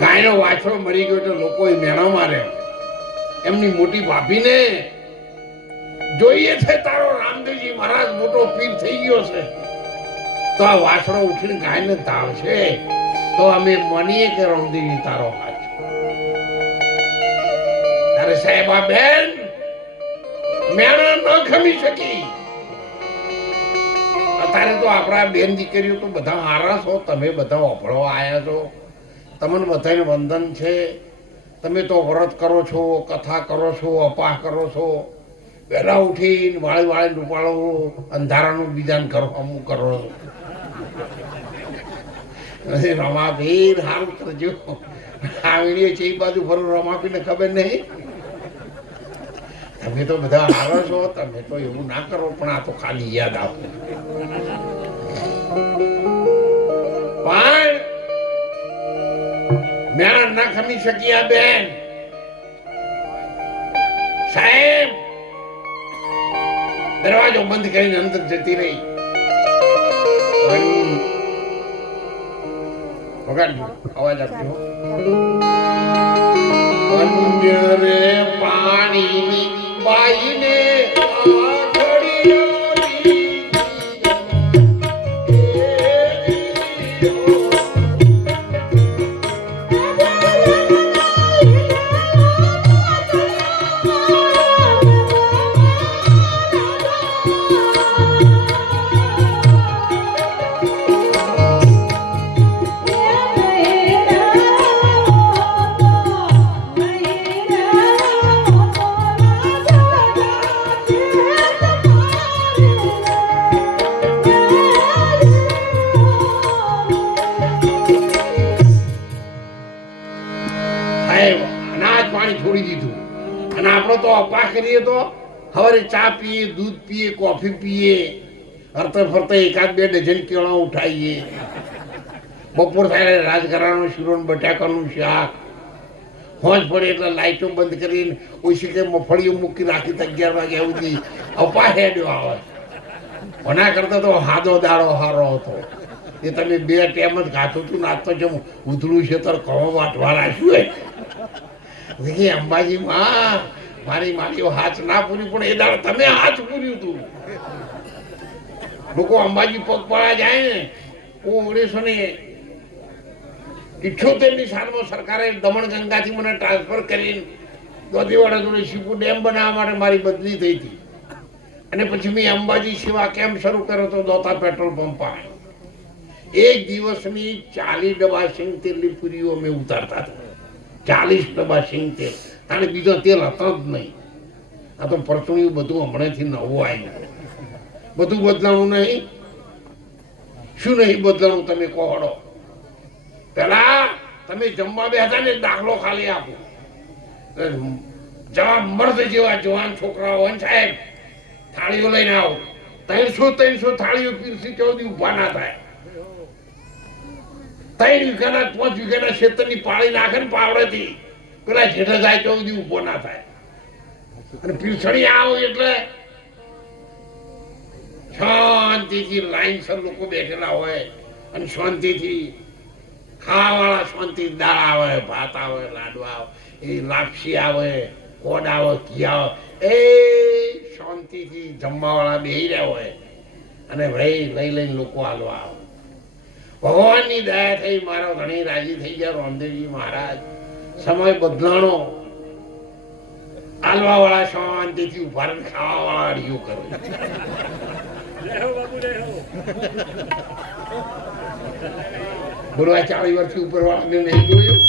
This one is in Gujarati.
ગાયનો વાછડો મરી ગયો તો લોકો મેણો મારે. એમની મોટી ભાભીને જોઈએ છે તારો રામદેવજી મહારાજ મોટો પીર થઈ ગયો છે, તો આ વાછડો ઉઠીને ગાયને ધાવશે તો અમે માનીએ કે રામદેવજી તારો હાથ. તારે સાહેબા બેન મેણા ન ખમી શકી. અત્યારે તો આપણા બેન દીકરીઓ તો બધા હારા છો, તમે બધા ઓફળવા આવ્યા છો, તમને બધાને વંદન છે. તમે તો વ્રત કરો છો, કથા કરો છો, અપાહ કરો છો, વહેલા ઉઠીને વાળી વાળી ડૂપાળો અંધારાનું બીજાને કરો અમુક કરો. રમાપીર હારું કરજો. આ વિડીયો છે એ બાજુ ફરું રમાપીને ખબર નહીં. તમે તો બધા હારો છો, તમે તો એવું ના કરો, પણ આ તો ખાલી યાદ આપો. પણ મેણા ના ખમી શક્યા બેન સાહેબ. દરવાજો બંધ કરીને અંદર જતી રહી. વગાડજો, અવાજ આપજો. રે પાણીની બાઈને છોડી દીધું. અને આપણો તો અપા કરીએ તો સવારે ચા પીએ, દૂધ પીએ, કોફી પીએ, હરતે ફરતે એકાદ બે ડઝન કેળા ઉઠાવીએ. બપોર થાય રાજગરાનું શીરોન બટાકાનું શાક. હોજ પડે એટલે લાઈટો બંધ કરીને ઓછી કે મફળીઓ મૂકી રાખી 11 વાગ્યા સુધી અપા હેડ્યો આવે. એના કરતા તો હાદો દાડો હારો હતો. એ તમે બે ટાઈમ જ ઘાતું હતું. નાચ તો જેમ ઉધડું છે તો કહો વાટવા રાખ્યું. અંબાજી માં મારી મારીઓ હાથ ના પૂરી, પણ એ દાડે તમે હાથ પૂર્યું હતું. લોકો અંબાજી પગપાળા જાય ને 1978 સાલમાં સરકારે દમણ ગંગાથી મને ટ્રાન્સફર કરીને દોધીવાડા જોડે શીપુ ડેમ બનાવવા માટે મારી બદલી થઈ હતી. અને પછી મેં અંબાજી સેવા કેમ્પ શરૂ કર્યો હતો દોતા પેટ્રોલ પંપ પાસે. એક દિવસની 40 ડબ્બા સિંગ તેલની પૂરીઓ અમે ઉતારતા હતા. 40 ડબ્બા સિંગ તેલ. અને બીજો તેલ હતો જ નહીં. આ તો પરચુણિયું બધું હમણાંથી નવું આવ્યું. બધું બદલાણું નહીં. શું નહીં બદલાણું તમે કહો? પેલા તમે જમવા બેઠા ને દાખલો ખાલી આપો. જવા મર્દ જેવા જવાન છોકરાઓ હોય સાહેબ, થાળીઓ લઈને આવો. 300 થાળીઓ પીરસી ચોથી ઉભા ના થાય. 3 વીઘાના 5 વીઘાના ક્ષેત્રની પાળી નાખે ને પાવડેથી, પેલા જેઠા જાય તો સુધી ઉભો ના થાય. અને પીરસણી આવો એટલે શાંતિથી લાઈનસર લોકો બેઠેલા હોય અને શાંતિથી ખાવાવાળા શાંતિ દાળ આવે, ભાત આવે, લાડવા આવે, એ લાપસી આવે, કોડ આવે, ઘી આવે, એ શાંતિથી જમવાવાળા બેહી રહ્યા હોય. અને ભાઈ લઈ લઈને લોકો હાલવા આવે. ભગવાનની દયા થઈ, મારો ઘણી રાજી થઈ ગયા રામદેવજી મહારાજ. સમય બદલાણો. હાલવા વાળા શાંતિથી ઉભા રહીને ખાવા વાળા અડીઓ કરે. બોલો, 40 વર્ષથી ઉપર વાળાને નહીં જોયું.